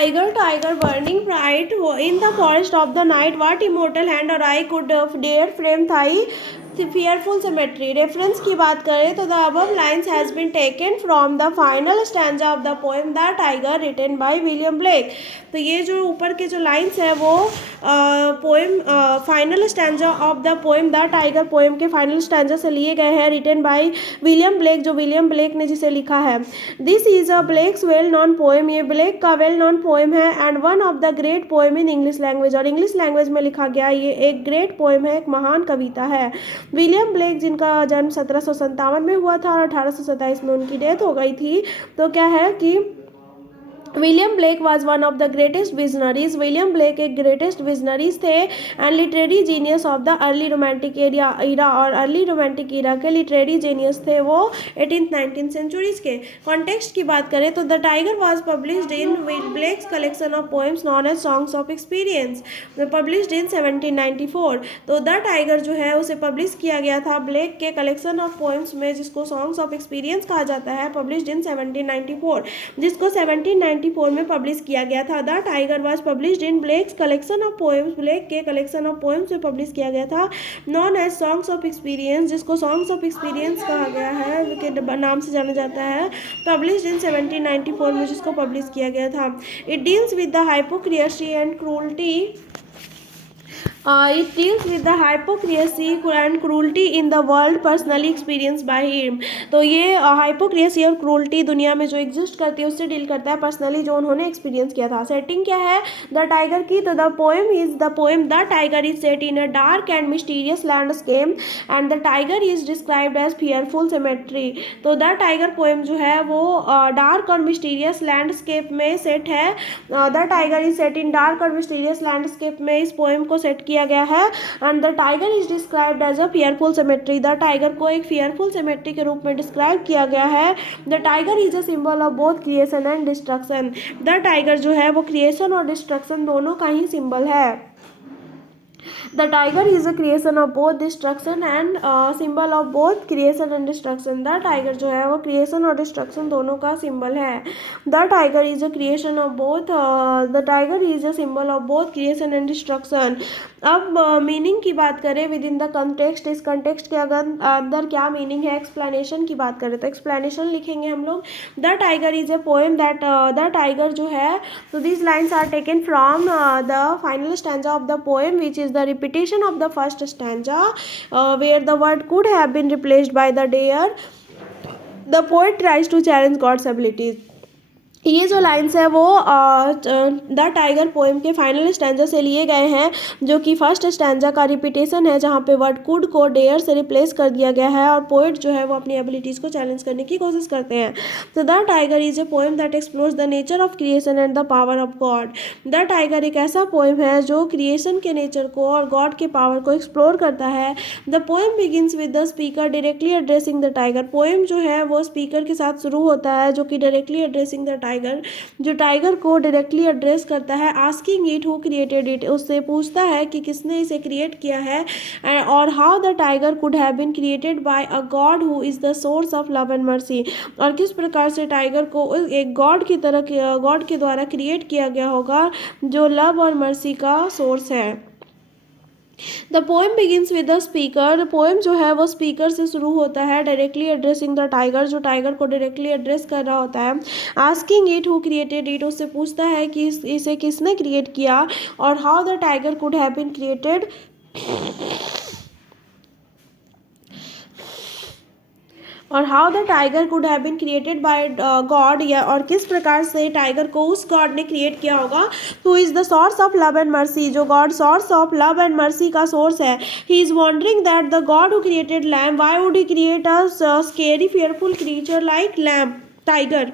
tiger, burning bright in the forest of the night. What immortal hand or eye could dare frame thy fearful symmetry? Reference की बात करें तो the above lines has been taken from the final stanza of the poem The Tiger written by William Blake. तो ये जो ऊपर के जो लाइंस है वो poem final stanza of the poem the tiger poem के फाइनल स्टैंजा से लिए गए हैं, रिटन बाय विलियम ब्लेक, जो विलियम ब्लेक ने जिसे लिखा है. This is a Blake's well known poem, ये ब्लेक का वेल नॉन पोएम है, and one of the great poem in English language, और इंग्लिश लैंग्वेज में लिखा गया ये एक ग्रेट पोएम है, एक महान कविता है. विलियम ब्लेक जिनका जन्म 1757 में हुआ था और 1827 में उनकी डेथ हो गई थी. तो क्या है कि William Blake was one of the greatest visionaries, William Blake एक ग्रेटेस्ट विजनरीज थे and literary genius of the early Romantic era, और अर्ली रोमांटिक इरा के लिटरेरी जीनियस थे वो 18th-19th सेंचुरीज के. कॉन्टेक्स्ट की बात करें तो the tiger was published in Blake's collection of poems known as songs of experience, published in 1794. तो द टाइगर जो है उसे पब्लिश किया गया था ब्लेक के कलेक्शन ऑफ पोएम्स में, जिसको सॉन्ग्स ऑफ एक्सपीरियंस कहा जाता है, पब्लिश्ड इन 1794, जिसको 1794 में पब्लिश किया गया था. The tiger was published in Blake's collection of poems, Blake के कलेक्शन ऑफ पोएम्स में पब्लिश किया गया था, known as songs of experience, जिसको सॉन्ग्स ऑफ एक्सपीरियंस कहा गया है, के नाम से जाना जाता है, पब्लिश्ड इन 1794 में जिसको पब्लिश किया गया था. It deals with the hypocrisy and cruelty it deals with the hypocrisy and cruelty in the world personally experienced by him. तो ये hypocrisy और cruelty दुनिया में जो exist करती है उससे डील करता है, पर्सनली जो उन्होंने एक्सपीरियंस किया था. सेटिंग क्या है द टाइगर की, तो the poem the tiger is set in a dark and mysterious landscape and the tiger is described as fearful symmetry. तो द टाइगर पोएम जो है वो डार्क और मिस्टीरियस लैंडस्केप में सेट है. The tiger is set in dark और mysterious landscape में इस पोएम को सेट किया गया है. And the tiger is described as a fearful symmetry, the tiger को एक फियरफुल सिमेट्री के रूप में डिस्क्राइब किया गया है. The tiger is a symbol of both creation and destruction, the tiger जो है वो क्रिएशन और डिस्ट्रक्शन दोनों का ही सिंबल है. The tiger is a creation of both destruction and symbol of both creation and destruction. The tiger जो है वो creation और destruction दोनों का symbol है. The tiger is a creation of both. The tiger is a symbol of both creation and destruction. अब meaning की बात करें विद इन द कंटेक्स्ट, इस कंटेक्स्ट के अंदर क्या मीनिंग है, एक्सप्लेनेशन की बात करें तो एक्सप्लेनेशन लिखेंगे हम लोग. The tiger is a poem that, the tiger जो है तो these lines are taken from the final stanza of the poem which is the repetition of the first stanza where the word could have been replaced by the dare. The poet tries to challenge God's abilities. ये जो lines है वो the tiger poem के final stanza से लिए गए हैं, जो कि फर्स्ट स्टैंजा का रिपीटेशन है जहाँ पे वर्ड कुड को डेयर से रिप्लेस कर दिया गया है और पोएट जो है वो अपनी एबिलिटीज़ को चैलेंज करने की कोशिश करते हैं. तो the tiger is a poem that explores the nature of creation and the power of God. The tiger एक ऐसा पोएम है जो क्रिएशन के नेचर को और गॉड के पावर को एक्सप्लोर करता है. The poem begins with the speaker directly addressing the tiger. Poem जो है वो स्पीकर के साथ शुरू होता है जो कि डायरेक्टली एड्रेसिंग द टाइगर, जो टाइगर को डायरेक्टली एड्रेस करता है. Asking it who created it, उससे पूछता है कि किसने इसे क्रिएट किया है, और how the tiger could have been created by a god who is the source of love and mercy, और किस प्रकार से टाइगर को एक गॉड की तरह गॉड के द्वारा क्रिएट किया गया होगा जो लव और मर्सी का सोर्स है. The poem begins with the speaker. Poem जो है वो स्पीकर से शुरू होता है डायरेक्टली एड्रेसिंग द टाइगर, जो टाइगर को डायरेक्टली एड्रेस कर रहा होता है. Asking it who created it, उससे पूछता है कि इसे किसने क्रिएट किया, और how the tiger could have been created, और how the tiger could have been created by God, या और किस प्रकार से टाइगर को उस गॉड ने क्रिएट किया होगा who is the source of love and mercy, जो God source of love and mercy का सोर्स है. He is wondering that the God who created lamb, why would he create a scary fearful creature like lamb, tiger.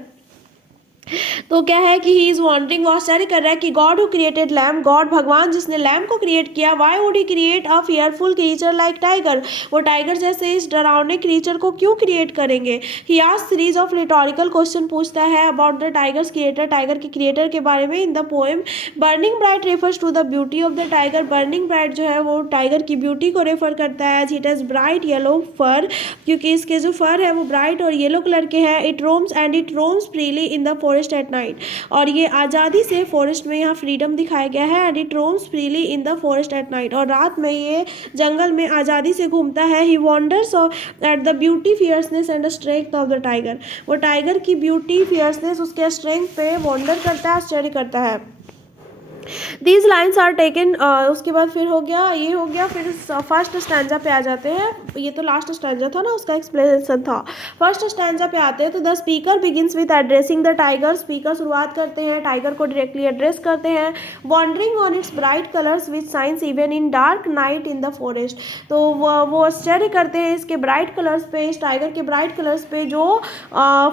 तो क्या है कि ही is wandering, वो आश्चर्य कर रहा है कि god who created lamb, god भगवान जिसने लैम को क्रिएट किया, why would he create a fearful creature like tiger, वो टाइगर जैसे इस डरावने क्रीचर को क्यों क्रिएट करेंगे. He asked series of rhetorical question, पूछता है about the tiger's creator, tiger के क्रिएटर के बारे में in the poem. Burning bright refers to the beauty of the tiger. Burning bright जो है वो टाइगर की ब्यूटी को रेफर करता है. इट हैज़ ब्राइट येलो फर, क्योंकि इसके जो फर है वो ब्राइट और येलो कलर के हैं. It roams freely in the forest forest at night, और ये आज़ादी से फॉरेस्ट में यहाँ फ्रीडम दिखाया गया है। And it roams freely in the forest at night, और रात में ये जंगल में आज़ादी से घूमता है। He wonders at the beauty fierceness and strength of the tiger, वो टाइगर की ब्यूटी फियर्सनेस उसके स्ट्रेंथ पे वॉन्डर करता है, आश्चर्य करता है। दीज लाइन्स आर टेकन, उसके बाद फिर हो गया, ये हो गया, फिर फर्स्ट स्टैंजा पे आ जाते हैं। ये तो लास्ट स्टैंजा था ना, उसका एक्सप्लेनेशन था। फर्स्ट स्टैंजा पे आते हैं तो the speaker begins with addressing the tiger, speaker शुरुआत करते हैं टाइगर को डायरेक्टली एड्रेस करते हैं। Wondering on its bright colours which shines even in dark night in the forest, तो वो आश्चर्य करते हैं इसके ब्राइट कलर्स पे, इस टाइगर के ब्राइट कलर्स पे जो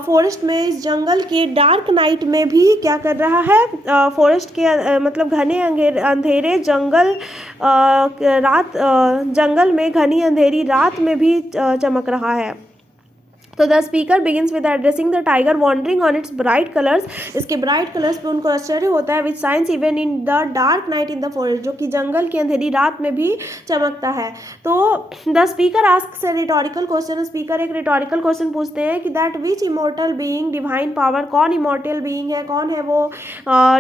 फॉरेस्ट में, इस जंगल के डार्क नाइट में भी क्या कर रहा है, फॉरेस्ट के मतलब घने अंधेरे जंगल जंगल में घनी अंधेरी रात में भी चमक रहा है। तो the speaker begins with addressing the tiger wondering on its bright colours, इसके ब्राइट कलर्स पे उनको आश्चर्य होता है। Which shines even in the dark night in the forest, जो कि जंगल की अंधेरी रात में भी चमकता है। तो the speaker asks A rhetorical question, speaker एक रिटोरिकल क्वेश्चन पूछते हैं कि that which immortal being divine power, कौन इमोर्टल बीइंग है, कौन है वो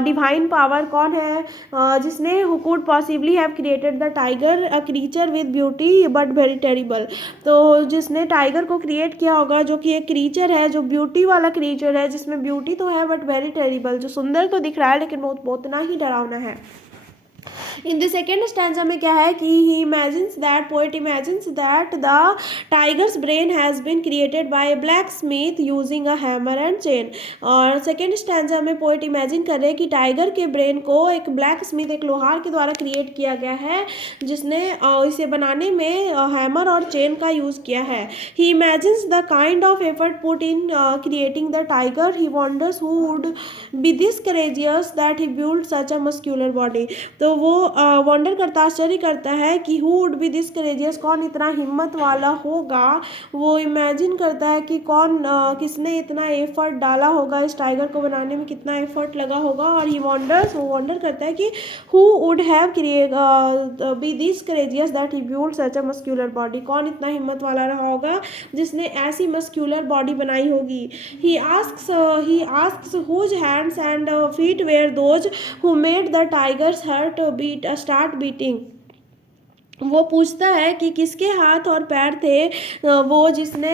डिवाइन पावर, कौन है जिसने who could possibly have created the tiger a creature with beauty but very terrible, तो जिसने टाइगर को क्रिएट किया होगा जो कि एक क्रीचर है, जो ब्यूटी वाला क्रीचर है, जिसमें ब्यूटी तो है बट वेरी टेरिबल, जो सुंदर तो दिख रहा है लेकिन बहुत उतना ही डरावना है। इन द सेकेंड स्टैंजा में क्या है कि he imagines that, poet imagines that the tiger's brain has been created by a blacksmith using a hammer and chain, और सेकेंड स्टैंजा में पोएट इमेजिन कर रहे हैं कि टाइगर के ब्रेन को एक ब्लैक स्मिथ, एक लोहार के द्वारा क्रिएट किया गया है, जिसने इसे बनाने में हैमर और चेन का यूज़ किया है। He imagines the kind of effort put in creating the tiger, he wonders who would be this courageous that he build such a muscular body, तो वो वॉन्डर करता, आश्चर्य करता है कि who would be this courageous, कौन इतना हिम्मत वाला होगा। वो इमेजिन करता है कि कौन किसने इतना एफर्ट डाला होगा, इस टाइगर को बनाने में कितना एफर्ट लगा होगा। और ही वॉन्डर्स, वो वॉन्डर करता है कि who would have be this courageous that he build such a muscular body, कौन इतना हिम्मत वाला रहा होगा जिसने ऐसी मस्क्यूलर बॉडी बनाई होगी। He asks whose hands and feet were those who made the tiger's heart beat start beating, वो पूछता है कि किसके हाथ और पैर थे वो जिसने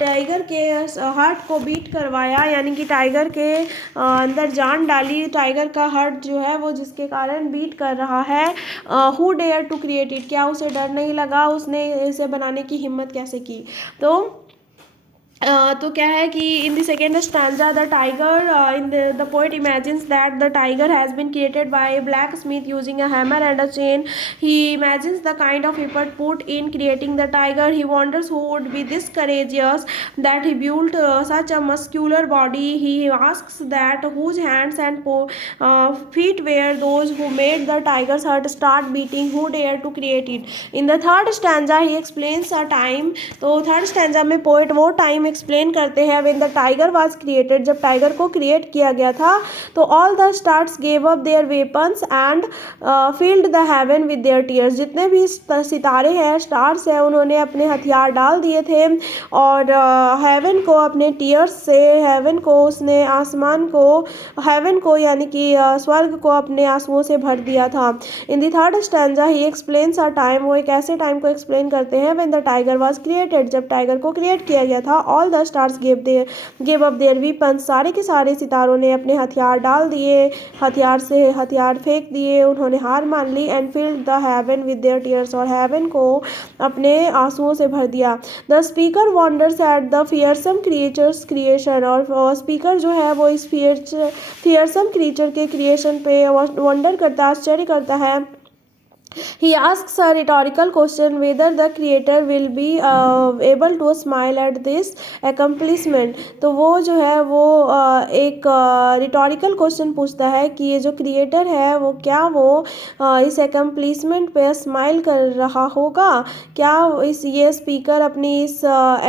टाइगर के हार्ट को बीट करवाया, यानी कि टाइगर के अंदर जान डाली, टाइगर का हार्ट जो है वो जिसके कारण बीट कर रहा है। Who dare to create it, क्या उसे डर नहीं लगा, उसने इसे बनाने की हिम्मत कैसे की। तो क्या है कि in the second stanza the tiger in the poet imagines that the tiger has been created by a blacksmith using a hammer and a chain, he imagines the kind of effort put in creating the tiger, he wonders who would be this courageous that he build such a muscular body, he asks that whose hands and feet were those who made the tiger's heart start beating, who dared to create it. In the third stanza he explains a time, तो third stanza में poet वो time explain करते हैं when the tiger was created, जब tiger को create किया गया था। तो all the stars gave up their weapons and filled the heaven with their tears, जितने भी सितारे हैं, स्टार्स हैं, उन्होंने अपने हथियार डाल दिए थे और हेवन को अपने टीयर्स से, हेवन को उसने आसमान को, हेवन को यानी कि स्वर्ग को अपने आंसुओं से भर दिया था। In the third stanza he explains a time, वो एक ऐसे टाइम को एक्सप्लेन करते हैं when the tiger was created, जब टाइगर को क्रिएट किया गया था। All the stars give up their weapons, सारे के सारे सितारों ने अपने हथियार डाल दिए, हथियार से हथियार फेंक दिए, उन्होंने हार मान ली। And filled the heaven with their tears, और हेवन को अपने आंसुओं से भर दिया। The speaker wonders at the fearsome creature's creation, और स्पीकर जो है वो इस फियरसम क्रीचर के क्रिएशन पे वंडर करता, आश्चर्य करता है। He asks a rhetorical question whether the creator will be able to smile at this accomplishment, तो वो जो है वो एक rhetorical question पूछता है कि ये जो क्रिएटर है वो क्या वो इस accomplishment पे स्माइल कर रहा होगा, क्या ये स्पीकर अपनी इस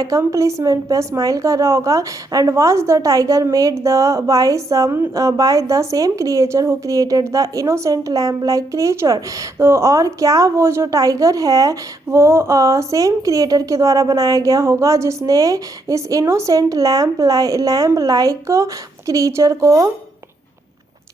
accomplishment पे स्माइल कर रहा होगा। And was the tiger made by the same creature who created the innocent lamb like creature, तो और क्या वो जो टाइगर है वो सेम क्रिएटर के द्वारा बनाया गया होगा जिसने इस इनोसेंट लैम्ब लाइक क्रीचर को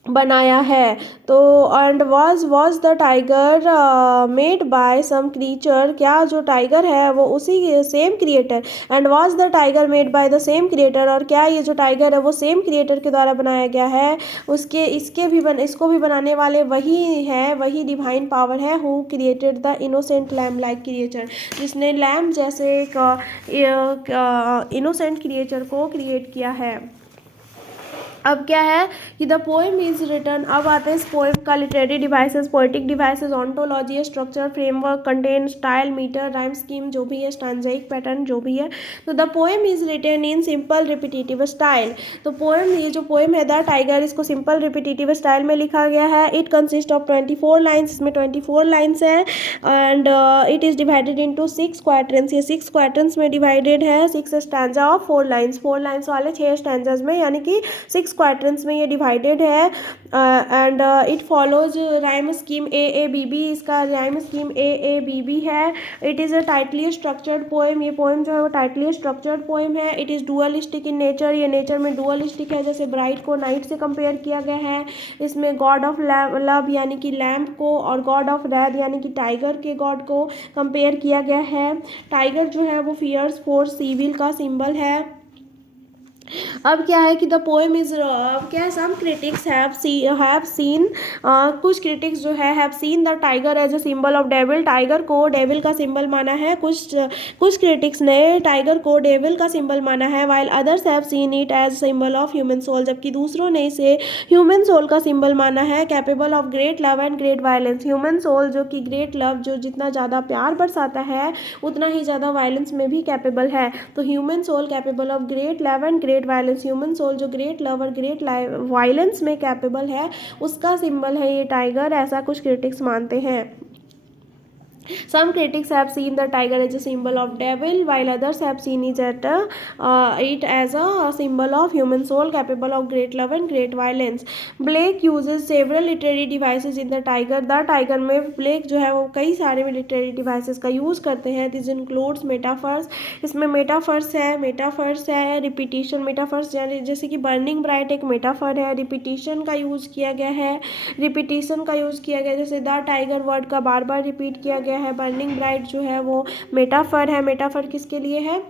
बनाया है। तो and was the tiger made by some creature, क्या जो टाइगर है वो उसी same creator, and was the tiger made by the same creator, और क्या ये जो टाइगर है वो सेम क्रिएटर के द्वारा बनाया गया है। इसको भी बनाने वाले वही है, वही डिवाइन पावर है, who created the innocent lamb like creature, जिसने लैम जैसे एक इनोसेंट क्रिएचर को क्रिएट किया है। अब क्या है कि द पोएम इज रिटन, अब आते हैं इस पोएम का literary devices, poetic devices, ontology, structure, framework, content, style, metre, rhyme scheme जो भी है, स्टैंजाइक पैटर्न जो भी है। तो the poem is written in simple repetitive style. तो पोएम, ये जो पोएम है द टाइगर, इसको सिंपल रिपीटेटिव स्टाइल में लिखा गया है। इट कंसिस्ट ऑफ 24 लाइन्स, इसमें 24 लाइन्स है, and it is divided into 6 quadrants, ये 6 क्वाड्रेंट्स में डिवाइडेड है। 6 स्टैंजा ऑफ 4 लाइन्स, 4 लाइन्स वाले 6 स्टैंजाज में, यानी कि 6 क्वाड्रेंट्स में ये डिवाइडेड है। And it follows rhyme scheme AABB, इसका राइम स्कीम AABB है। It is a tightly structured poem, ये पोएम जो है वो टाइटली स्ट्रक्चर्ड पोएम है। It is dualistic in nature, ये नेचर में डुअलिस्टिक है, जैसे ब्राइट को नाइट से कंपेयर किया गया है। इसमें गॉड ऑफ लव यानी कि लैम्प को, और गॉड ऑफ रैथ यानी कि टाइगर के गॉड को कंपेयर किया गया है। टाइगर जो है वो फियर्स फोर्स इविल का सिंबल है। अब क्या है कि द पोएम इज, क्या है, सम क्रिटिक्स हैव सीन, कुछ क्रिटिक्स जो है have seen the tiger as a symbol of devil, tiger को डेविल का सिंबल माना है। कुछ क्रिटिक्स ने टाइगर को डेविल का सिंबल माना है, while others have seen it as symbol of human soul, जबकि दूसरों ने इसे ह्यूमन सोल का सिंबल माना है। Capable of great love and great violence, human soul जो कि ग्रेट लव, जो जितना ज़्यादा प्यार बरसाता है उतना ही ज़्यादा वायलेंस में भी कैपेबल है। तो human soul capable of great love and great violence, human soul जो ग्रेट लव और ग्रेट वायलेंस में कैपेबल है उसका सिंबल है ये टाइगर, ऐसा कुछ क्रिटिक्स मानते हैं। Some critics have seen the tiger as a symbol of devil, while others have seen it as a symbol of human soul capable of great love and great violence. Blake uses several literary devices in the tiger. The tiger में Blake जो है वो कई सारे literary devices का use करते हैं. This includes metaphors. इसमें metaphors है repetition metaphors, जैसे कि burning bright एक metaphor है. repetition का यूज़ किया गया है, जैसे द टाइगर वर्ड का बार बार रिपीट किया गया है. बर्निंग ब्राइट जो है वो मेटाफर है. मेटाफर किसके लिए है?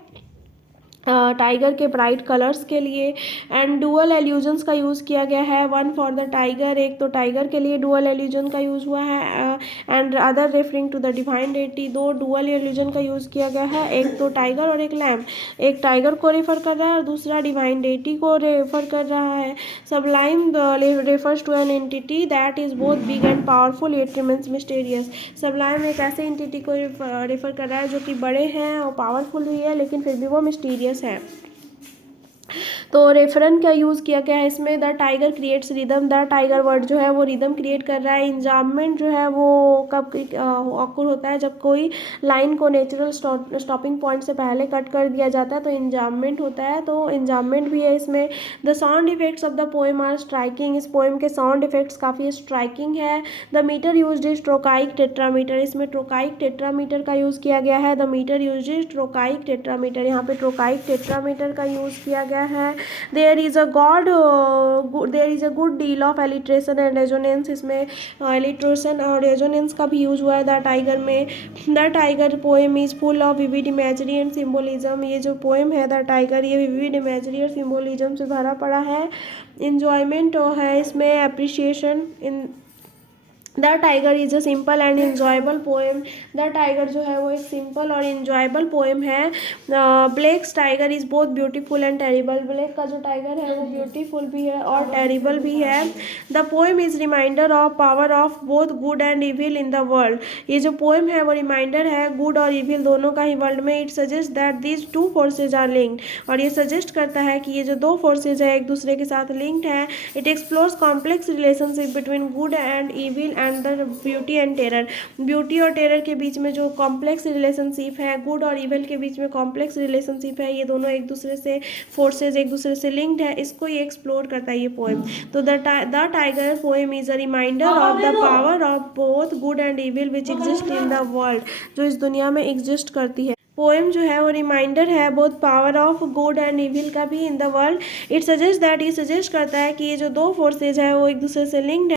टाइगर के ब्राइट कलर्स के लिए. एंड डुअल एल्यूजन्स का यूज़ किया गया है. वन फॉर द टाइगर, एक तो टाइगर के लिए डुअल एल्यूजन का यूज़ हुआ है, and other referring to the divine deity. दो डुअल एल्यूजन का यूज़ किया गया है, एक तो टाइगर और एक लैम्प. एक टाइगर को रेफर कर रहा है और दूसरा डिवाइन डेटी को रेफर कर रहा है. Sublime refers to an entity that is both big and powerful it remains mysterious. Sublime एक ऐसे एंटिटी को रेफर कर रहा है जो कि बड़े हैं और पावरफुल भी है, लेकिन फिर भी वो मिस्टीरियस है. तो रेफरेंस का यूज़ किया गया है इसमें. The tiger creates rhythm. The tiger word जो है वो रिदम क्रिएट कर रहा है. इंजाममेंट जो है वो कब ऑक्यूर होता है? जब कोई लाइन को नेचुरल स्टॉपिंग पॉइंट से पहले कट कर दिया जाता है तो इंजाममेंट होता है. तो इंजाममेंट भी है इसमें. The sound effects of the poem are striking. इस पोएम के साउंड इफेक्ट्स काफ़ी स्ट्राइकिंग है. The metre use is trochaic tetrameter. इसमें ट्रोकाइक टेट्रामीटर का यूज़ किया गया है. The metre use is trochaic tetrameter. यहाँ पे ट्रोकाइक टेट्रामीटर का यूज़ किया गया है. there is a good deal of alliteration and resonance. इसमें alliteration और resonance का भी यूज हुआ है द टाइगर में. The tiger poem is full of vivid imagery and symbolism. ये जो पोएम है द टाइगर, ये विविड इमेजरी और सिम्बोलिज्म से भरा पड़ा है. इंजॉयमेंट है इसमें, appreciation. In the tiger is a simple and enjoyable poem. The tiger जो है वो एक सिंपल और इंजॉयबल पोएम है. Blake's tiger is both beautiful and terrible. Blake का जो टाइगर है वो ब्यूटीफुल भी है और टेरिबल भी है. The poem is reminder of power of both good and evil in the world. ये जो पोएम है वो रिमाइंडर है गुड और इविल दोनों का ही वर्ल्ड में. It suggest that these two forces are linked. और ये सजेस्ट करता है कि ये जो दो फोर्सेज है एक दूसरे के साथ लिंक्ड है. It explores complex relationship between good and evil and the beauty and terror. Beauty और टेरर के बीच में जो कॉम्प्लेक्स रिलेशनशिप है, गुड और इविल के बीच में कॉम्प्लेक्स रिलेशनशिप है, ये दोनों एक दूसरे से फोर्सेज एक दूसरे से लिंक्ड है, इसको ये एक्सप्लोर करता है ये पोएम. तो the tiger poem is a reminder of the power of both good and evil which exist in the world, जो इस दुनिया में एग्जिस्ट करती है. पोएम जो है वो रिमाइंडर है both power of good and evil का भी इन the world. It suggest that, ये सजेस्ट करता है कि ये जो दो फोर्सेज है वो एक दूसरे से लिंक्ड है।